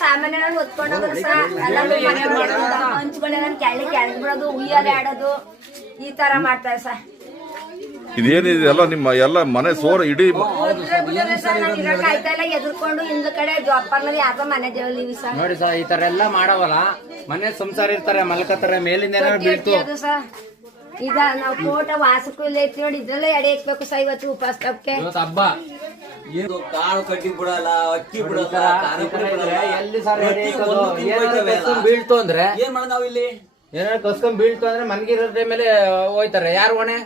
ಸಾಮಾನ್ಯ ಹೊತ್ಕೊಂಡು ಹೋಗೋದು ಸಹ ಎಲ್ಲರೂ ಮನೆ ಮಾಡೋದು ಹಂಚ್ಗಳೆಲ್ಲ ಕೆಳಗೆ ಕೆಳಗೆ ಬಿಡೋದು ಉಯ್ಯಾಲೆ ಆಡೋದು ಈ ತರ ಮಾಡ್ತಾರೆ ಸರ್ ಇದೇನಿದೆ ಎಲ್ಲ ನಿಮ್ಮ ಎಲ್ಲ ಮನೆ ಸೋರ ಇಡೀ ಎದುರ್ಕೊಂಡು ಹಿಂದ್ ಕಡೆ ಜೋಪಾರ್ನಲ್ಲಿ ಯಾವ್ದೋ ಮನೆ ಸರ್ ನೋಡಿ ಸರ್ ಈ ತರ ಎಲ್ಲ ಮಾಡವಲ್ಲ ಮನೆ ಸಂಸಾರ ಇರ್ತಾರೆ ಮಲ್ಕತ್ತಾರೆ ಮೇಲಿಂದ ಏನಾದ್ರು ಬೀಳ್ತು. ಸರ್ ಈಗ ನಾವು ಕೋಟ ವಾಸಕ್ಕೂ ಇಲ್ಲ ಐತಿ ನೋಡಿ ಇದ್ರಲ್ಲೇ ಎಡೆ ಇಕ್ಬೇಕು ಸರ್ ಇವತ್ತು ಉಪವಾಸ ತಪ್ಪಕ್ಕೆ ಇವತ್ತು ಹಬ್ಬ. ಏನು ಕಾಳು ಕಟ್ಟಿ ಬಿಡಲ್ಲ ಅಕ್ಕಿ ಬಿಡಲ್ಲ ಖಾರ ಪುಡಿ ಬಿಡಲ್ಲ. ಎಲ್ಲಿ ಸರ್ ಪ್ರತಿ ಒಂದು ಏನಾದ್ರು ತಿನ್ಕೊಳ್ತೇವೆ ಕಸ್ಕೊಂಡ್ ಅಲ್ಲ. ಬೀಳ್ತು ಅಂದ್ರೆ ಏನ್ ಮಾಡೋದು ನಾವು ಇಲ್ಲಿ? ಏನಾದ್ರು ಕಸ್ಕೊಂಡ್ ಬೀಳ್ತು ಅಂದ್ರೆ ಮನ್ಗಿರೋದ್ರ ಮೇಲೆ ಹೋಯ್ತಾರೆ. ಯಾರು ಹೊಣೆ?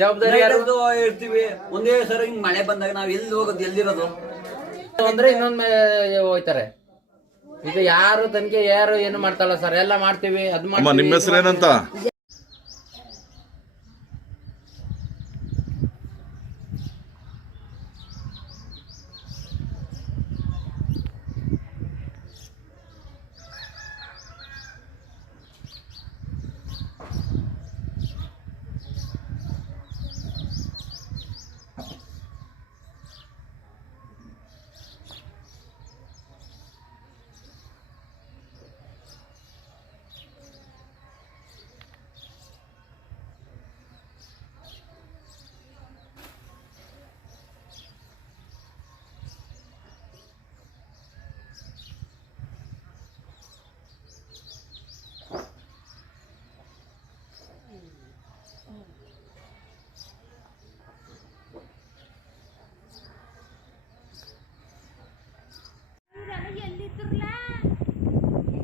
ಜವಾಬ್ದಾರಿ ಯಾರು? ಇರ್ತೀವಿ. ಒಂದೇ ಸರಿ ಹಿಂಗ್ ಮಳೆ ಬಂದಾಗ ನಾವ್ ಎಲ್ಲಿ ಹೋಗೋದು ಎಲ್ಲಿರೋದು? ಅಂದ್ರೆ ಇನ್ನೊಂದ್ ಮೇಲೆ ಹೋಯ್ತಾರೆ. ಇದು ಯಾರು ತನಿಖೆ ಯಾರು ಏನು ಮಾಡ್ತಾಳ ಸರ್? ಎಲ್ಲ ಮಾಡ್ತೀವಿ ಅದ್ ಅಮ್ಮ ಮಾಡ್ತೀವಿ, ನಿಮ್ಮ ಇದ್ ಹೆಸರು ಏನಂತ?